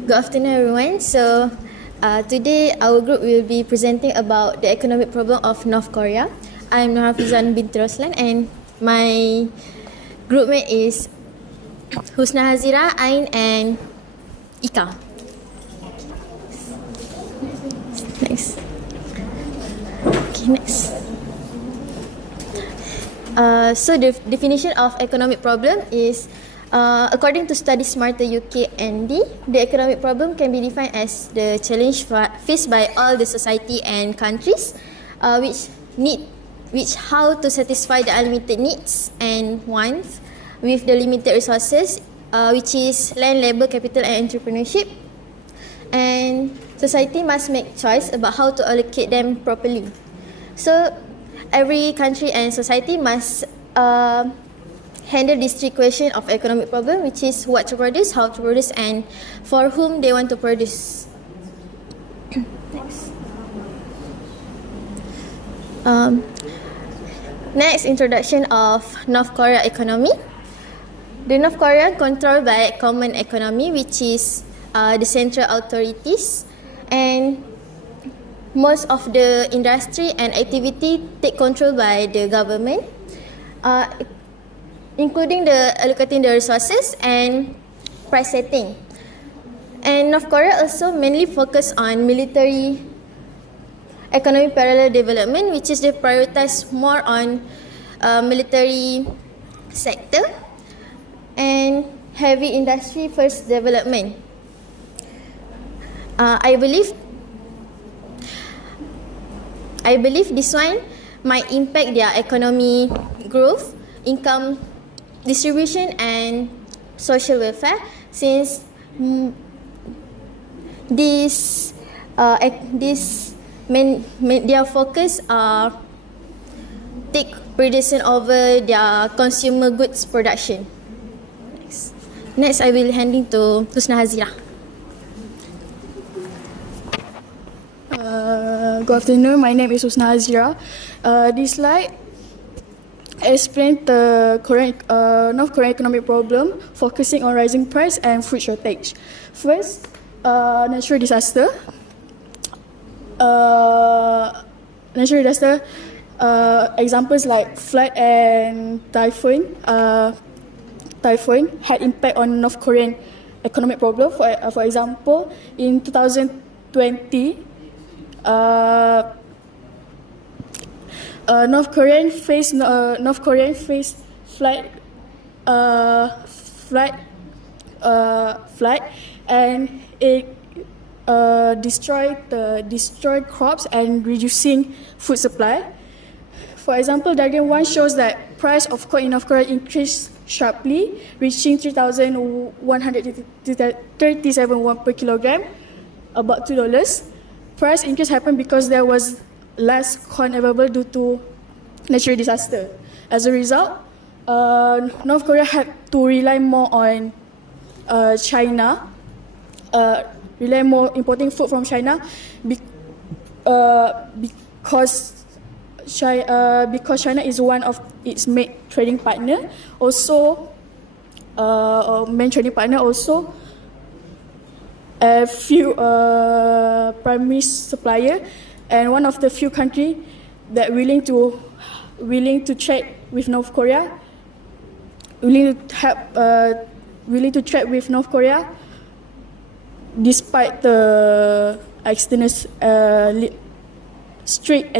Good afternoon, everyone. Today our group will be presenting about the economic problem of North Korea. I'm Nurhafizan binti Roslan and my groupmate is Husna Hazira, Ain and Ika. Next. Okay, next. So the definition of economic problem is according to Study Smarter UK ND, the economic problem can be defined as the challenge faced by all the society and countries which how to satisfy the unlimited needs and wants with the limited resources, which is land, labour, capital and entrepreneurship. And society must make choice about how to allocate them properly. So every country and society must handle this three question of economic problem, which is what to produce, how to produce, and for whom they want to produce. Next. Next, introduction of North Korea economy. The North Korea controlled by common economy, which is the central authorities, and most of the industry and activity take control by the government, including the allocating the resources and price setting. And North Korea also mainly focus on military economic parallel development, which is they prioritize more on military sector and heavy industry first development. I believe this one might impact their economy growth, income distribution and social welfare, since their focus take predation over their consumer goods production. Next, I will handing to Husna Hazira. Good afternoon, my name is Husna Hazira. This slide explains the North Korean economic problem, focusing on rising price and food shortage. First, natural disaster. Examples like flood and typhoon had impact on North Korean economic problem. For example, in 2020, North Korean faced flood, and it destroyed crops and reducing food supply. For example, diagram 1 shows that price of corn in North Korea increased sharply, reaching 3,137 won per kilogram, about $2. Price increase happened because there was less corn available due to natural disaster. As a result, North Korea had to rely more on China, rely more importing food from China because China is one of its main trading partner. Also, main trading partner also a few primary supplier, and one of the few countries that willing to trade with North Korea, willing to trade with North Korea, despite the external strict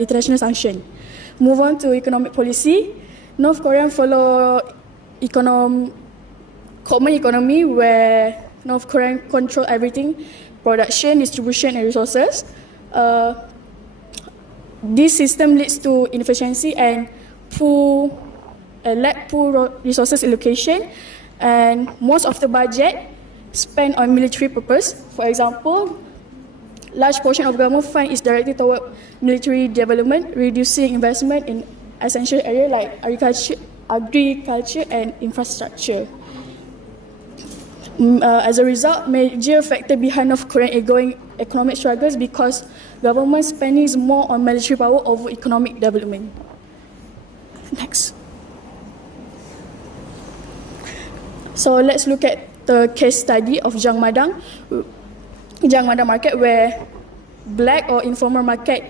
international sanction. Move on to economic policy. North Korea follow common economy, where North Korea control everything: production, distribution, and resources. This system leads to inefficiency and poor resources allocation, and most of the budget spent on military purpose. For example, large portion of government fund is directed toward military development, reducing investment in essential areas like agriculture and infrastructure. As a result, major factor behind North Korean ongoing economic struggles because government spending is more on military power over economic development. Next. So let's look at the case study of Jiang Madang market, where black or informal market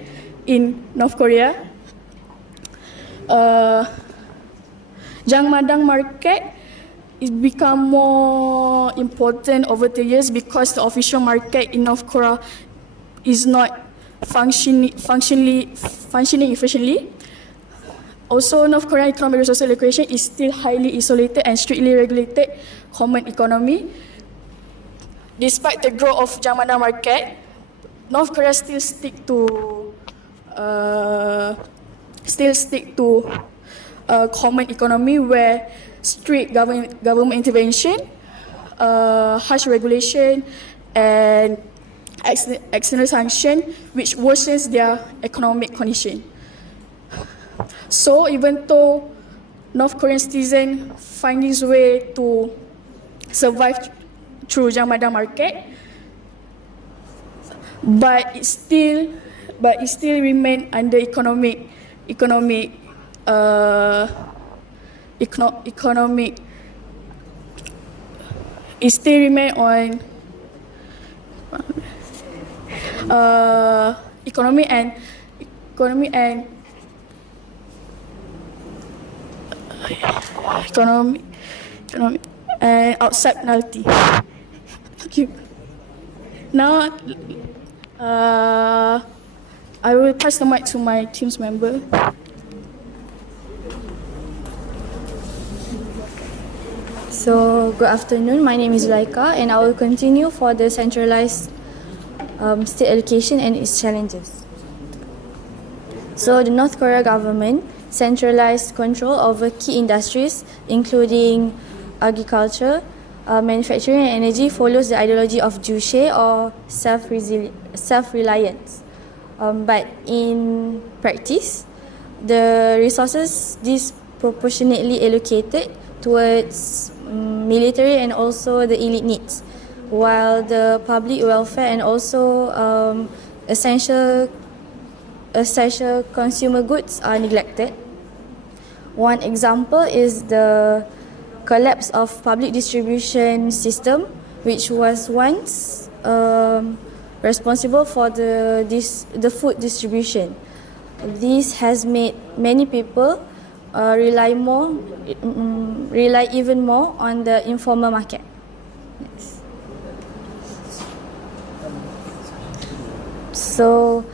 in North Korea. Jiang Madang market is become more important over the years because the official market in North Korea is not functioning efficiently. Also, North Korean economic resource allocation is still highly isolated and strictly regulated common economy. Despite the growth of Jiang Madang market, North Korea still stick to common economy where strict government intervention, harsh regulation, and external sanction, which worsens their economic condition. So even though North Korean citizens find this way to survive through Jiang Madang market, but it still remain under economic it still remain on economy and outside penalty. Thank you. Now, I will pass the mic to my team's member. So, good afternoon. My name is Laika, and I will continue for the centralized state education and its challenges. So, the North Korea government centralized control over key industries, including agriculture, manufacturing, and energy, follows the ideology of Juche or self-reliance. But in practice, the resources disproportionately allocated towards military and also the elite needs, while the public welfare and also essential consumer goods are neglected. One example is the collapse of public distribution system, which was once responsible for the food distribution. This has made many people rely even more on the informal market. Next. So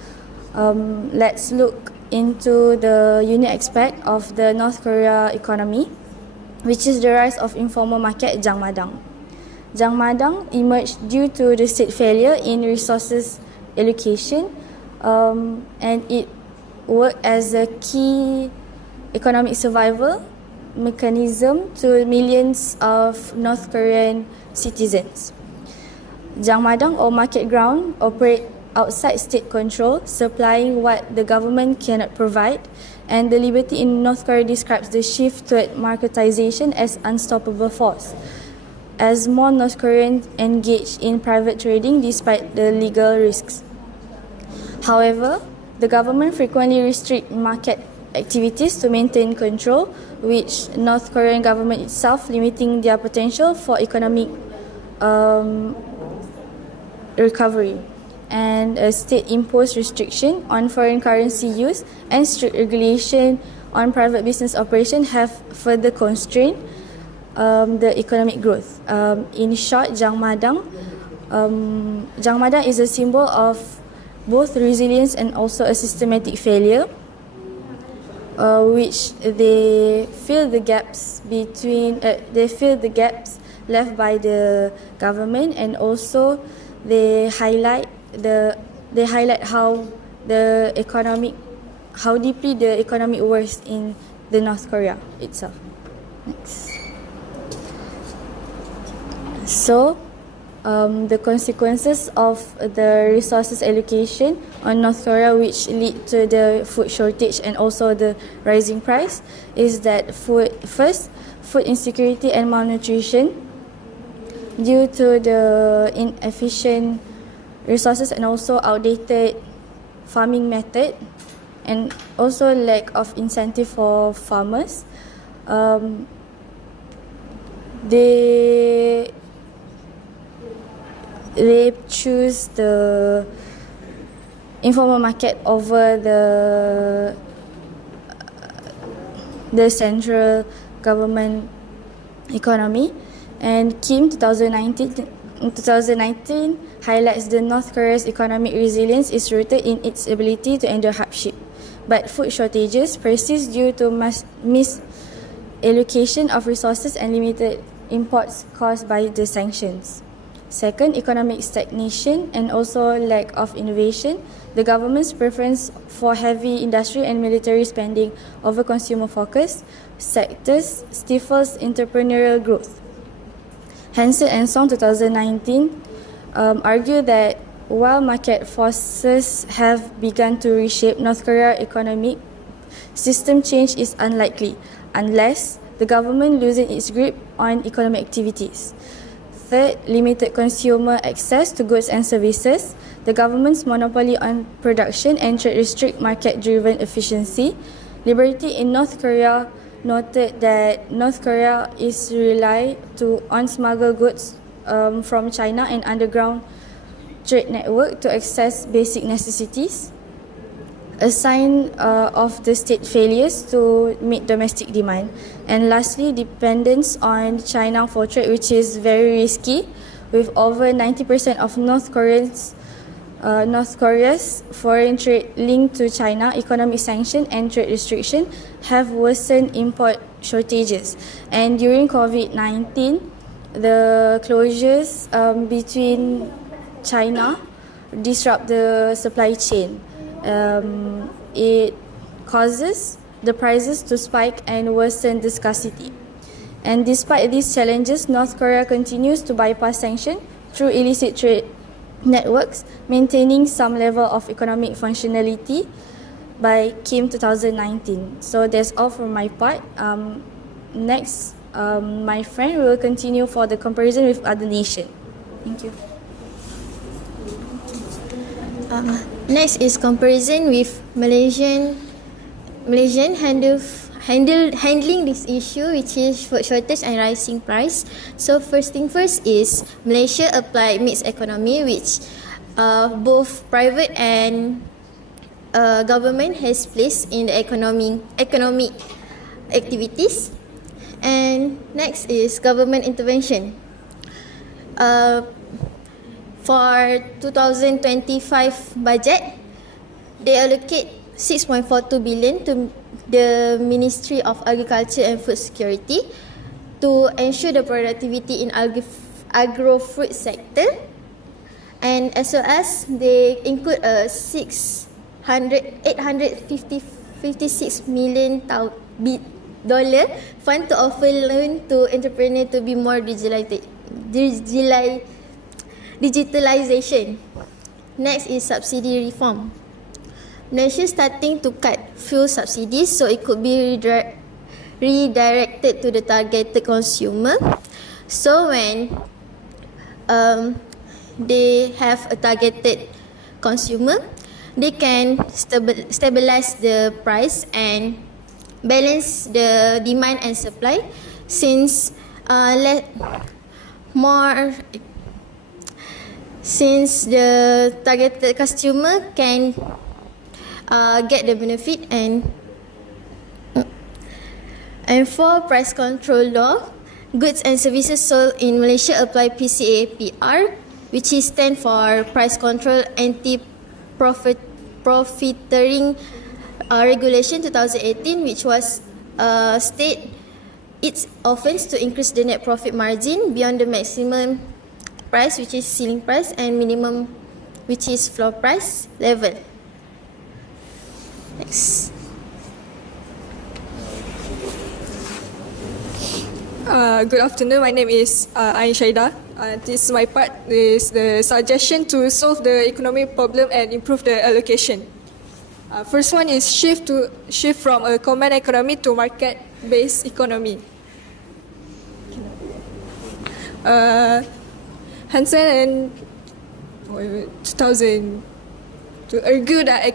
let's look into the unique aspect of the North Korea economy, which is the rise of informal market Jiang Madang. Jiang Madang emerged due to the state failure in resources allocation, and it worked as a key economic survival mechanism to millions of North Korean citizens. Jiang Madang or market ground operate outside state control, supplying what the government cannot provide, and the liberty in North Korea describes the shift toward marketization as unstoppable force. As more North Koreans engage in private trading despite the legal risks. However, the government frequently restricts market activities to maintain control, which North Korean government itself limiting their potential for economic recovery. And a state-imposed restriction on foreign currency use and strict regulation on private business operation have further constrained the economic growth. In short, Jiang Madang is a symbol of both resilience and also a systematic failure, which they fill the gaps left by the government, and also they highlight how deeply the economic works in the North Korea itself. Next. So, the consequences of the resources allocation on North Korea, which lead to the food shortage and also the rising price, is that food insecurity and malnutrition due to the inefficient resources and also outdated farming method, and also lack of incentive for farmers. they choose the informal market over the central government economy. And Kim 2019 highlights the North Korea's economic resilience is rooted in its ability to endure hardship. But food shortages persist due to misallocation of resources and limited imports caused by the sanctions. Second, economic stagnation and also lack of innovation. The government's preference for heavy industry and military spending over consumer-focused sectors stifles entrepreneurial growth. Hansen and Song 2019 argue that while market forces have begun to reshape North Korea's economic system, change is unlikely unless the government loosens its grip on economic activities. Third, limited consumer access to goods and services. The government's monopoly on production and trade restrict market-driven efficiency. Liberty in North Korea noted that North Korea is rely on smuggled goods from China and underground trade network to access basic necessities, a sign of the state failures to meet domestic demand. And lastly, dependence on China for trade, which is very risky, with over 90% of North Korea's foreign trade linked to China. Economic sanction and trade restriction have worsened import shortages. And during COVID-19, the closures between China disrupt the supply chain. It causes the prices to spike and worsen the scarcity. And despite these challenges, North Korea continues to bypass sanctions through illicit trade networks, maintaining some level of economic functionality by Kim 2019. So that's all from my part. Next, my friend will continue for the comparison with other nations. Thank you. Next is comparison with Malaysian handling this issue, which is food shortage and rising price. So first thing first is Malaysia apply mixed economy, which both private and government has placed in the economic activities. And next is government intervention. For 2025 budget, they allocate 6.42 billion to the Ministry of Agriculture and Food Security to ensure the productivity in agro-food sector, and as well as they include a 856 million dollar fund to offer loan to entrepreneurs to be more digitalization. Next is subsidy reform. Malaysia starting to cut fuel subsidies so it could be redirected to the targeted consumer. So when they have a targeted consumer, they can stabilize the price and balance the demand and supply, since the targeted consumer can get the benefit. And for price control law, goods and services sold in Malaysia apply PCAPR, which is stand for Price Control Anti-Profiteering Regulation 2018, which was state its offence to increase the net profit margin beyond the maximum price, which is ceiling price, and minimum, which is floor price level. Next. Good afternoon. My name is Ain Shaida. This my part is the suggestion to solve the economic problem and improve the allocation. First one is shift from a command economy to market-based economy. Hansen and 2000 to argue that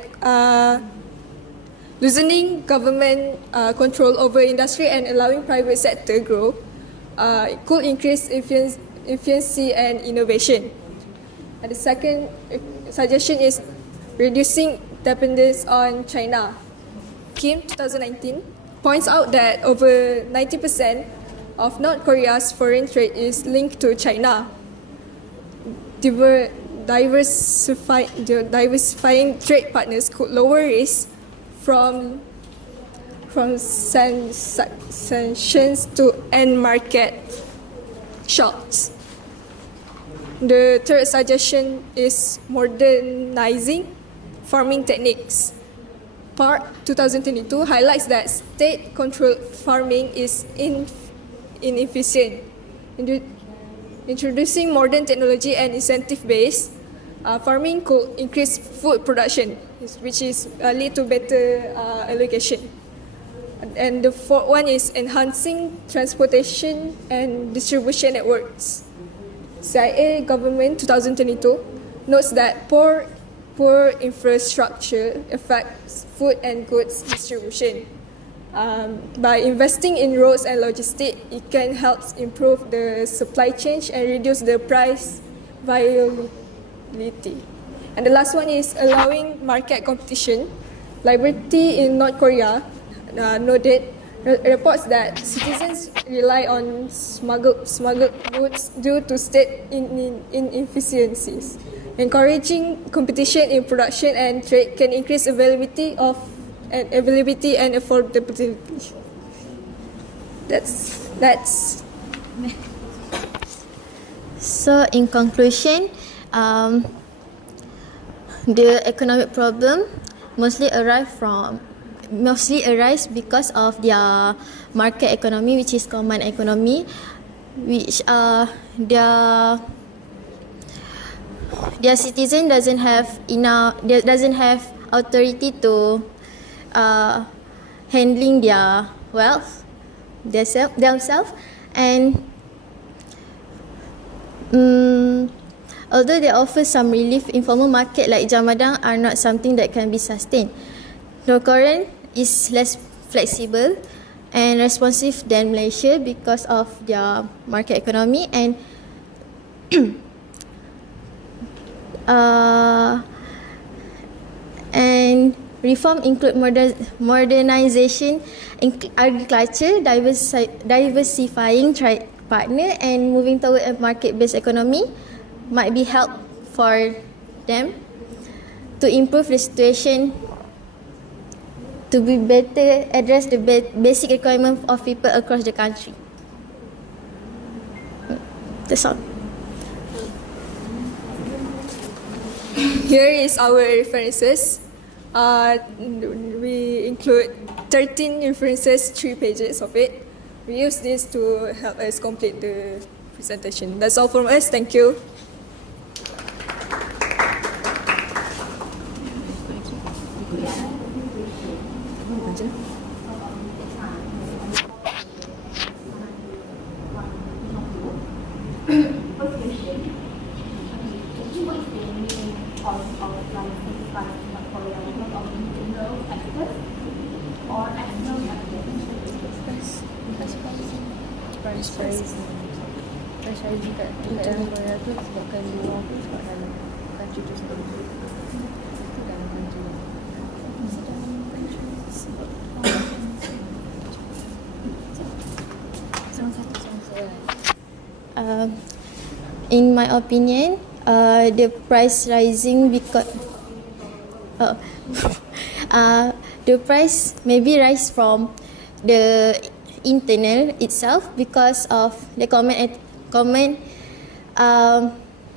loosening government control over industry and allowing private sector grow, it could increase efficiency and innovation. And the second suggestion is reducing dependence on China. Kim 2019 points out that over 90% of North Korea's foreign trade is linked to China. Diversifying trade partners could lower risk from sanctions to end market shocks. The third suggestion is modernizing farming techniques. Part 2022 highlights that state-controlled farming is inefficient. Introducing modern technology and incentive-based farming could increase food production, which is lead to better allocation. And the fourth one is enhancing transportation and distribution networks. CIA government 2022 notes that poor infrastructure affects food and goods distribution. By investing in roads and logistics, it can help improve the supply chain and reduce the price volatility. And the last one is allowing market competition. Liberty in North Korea noted reports that citizens rely on smuggled goods due to state inefficiencies. Encouraging competition in production and trade can increase availability and affordability. That's. So in conclusion, the economic problem mostly arise because of their market economy, which is command economy, which their citizen doesn't have authority to handling their wealth themselves, and although they offer some relief, informal market like Jamadang are not something that can be sustained. North Korea is less flexible and responsive than Malaysia because of their market economy, and and reform include modernization in agriculture, diversifying trade partner, and moving toward a market-based economy might be help for them to improve the situation, to be better address the basic requirement of people across the country. That's all. Here is our references. We include 13 references, 3 pages of it. We use this to help us complete the presentation. That's all from us. Thank you. In my opinion, the price rising because the price maybe rise from the internal itself because of the common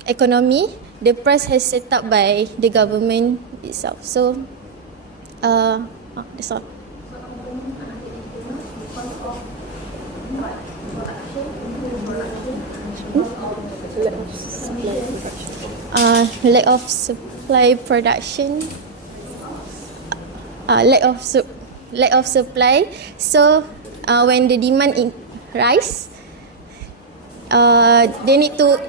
economy. The price has set up by the government itself. So that's all. Lack of supply production, lack of supply. So when the demand rise, they need to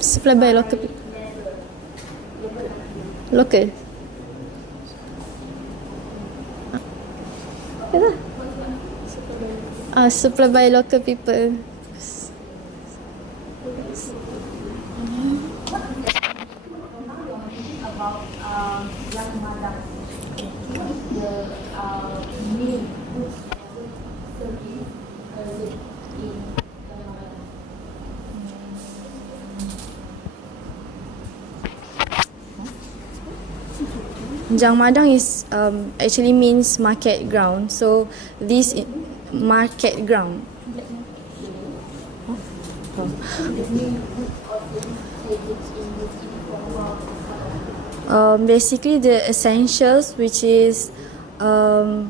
supply by local people. Local. Supply by local people. Jang Madang is actually means market ground. So market ground. Basically the essentials, which is the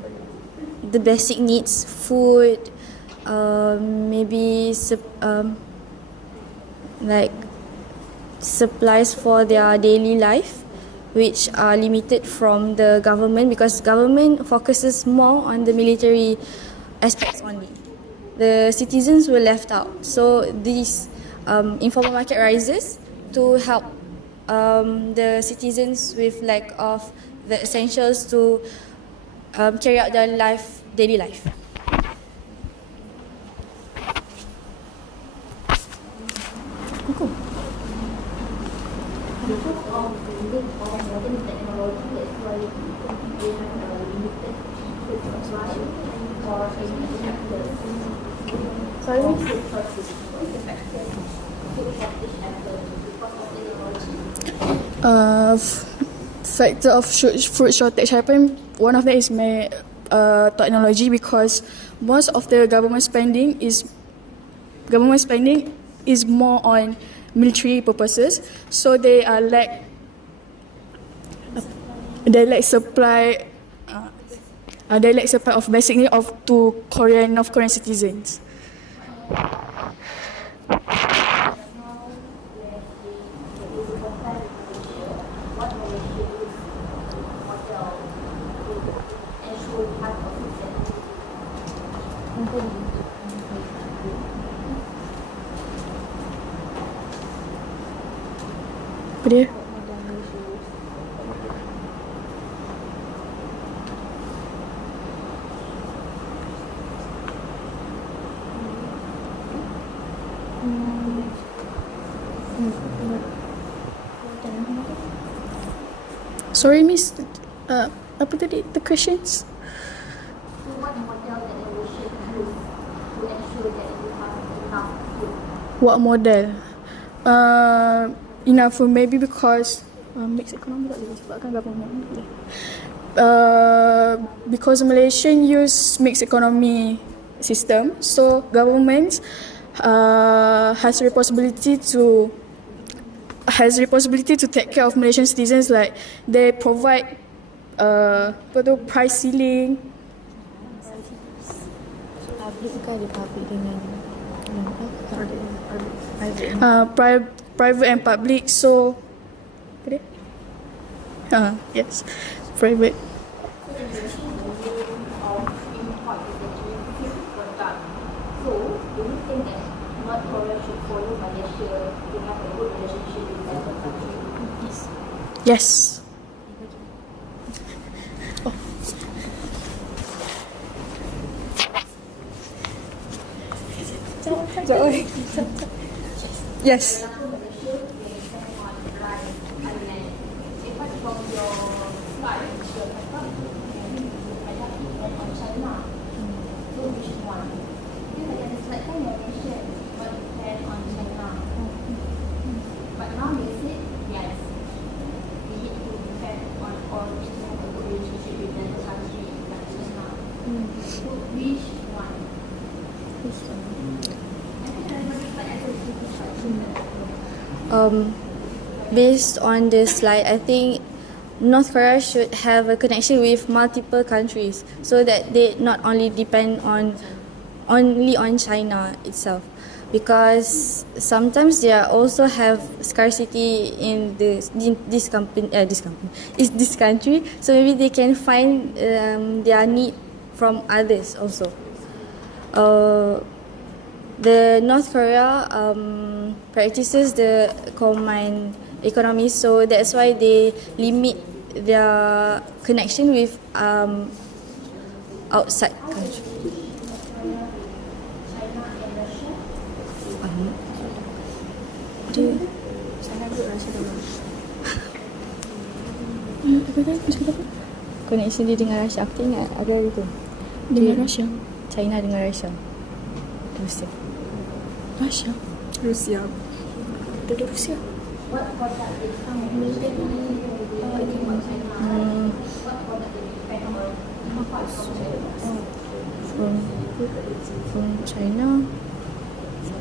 basic needs, food, maybe like supplies for their daily life, which are limited from the government because government focuses more on the military aspects only. The citizens were left out. So this informal market rises to help the citizens with lack of the essentials to carry out their daily life. Factor of food shortage happen. One of them is technology, because most of the government spending is more on military purposes. So they lack supply. They lack supply of basic need to North Korean citizens. Apa dia? Sorry, Miss. Apa tadi the questions? What model? Enough for maybe because mixed economy tak boleh sebabkan government. Because Malaysian use mixed economy system, so government has responsibility to take care of Malaysian citizens, like they provide price ceiling. Private and public. So yes, private. Yes. Yes. Based on this slide, I think North Korea should have a connection with multiple countries so that they not only depend only on China itself, because sometimes they also have scarcity in this country, so maybe they can find their need from others also. The North Korea practices the command economy, so that's why they limit their connection with outside country. Connection dia dengan Russia. Aku ingat ada itu. Dengan Rusia. China dengan Russia. Rusia. Rusia. Rusia. Ada Rusia. From China.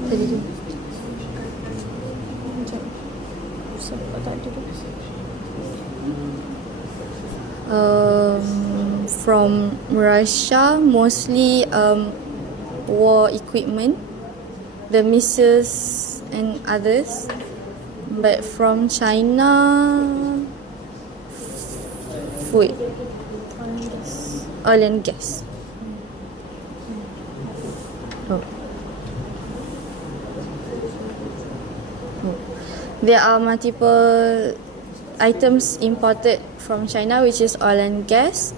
Tadi tu. From Russia, mostly war equipment, the missiles and others. But from China, food, oil and gas. Oh. There are multiple items imported from China, which is oil and gas,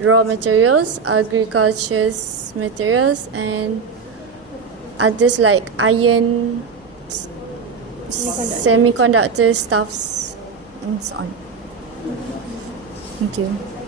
raw materials, agriculture materials, and others like iron, semiconductor stuffs, and so on. Thank you.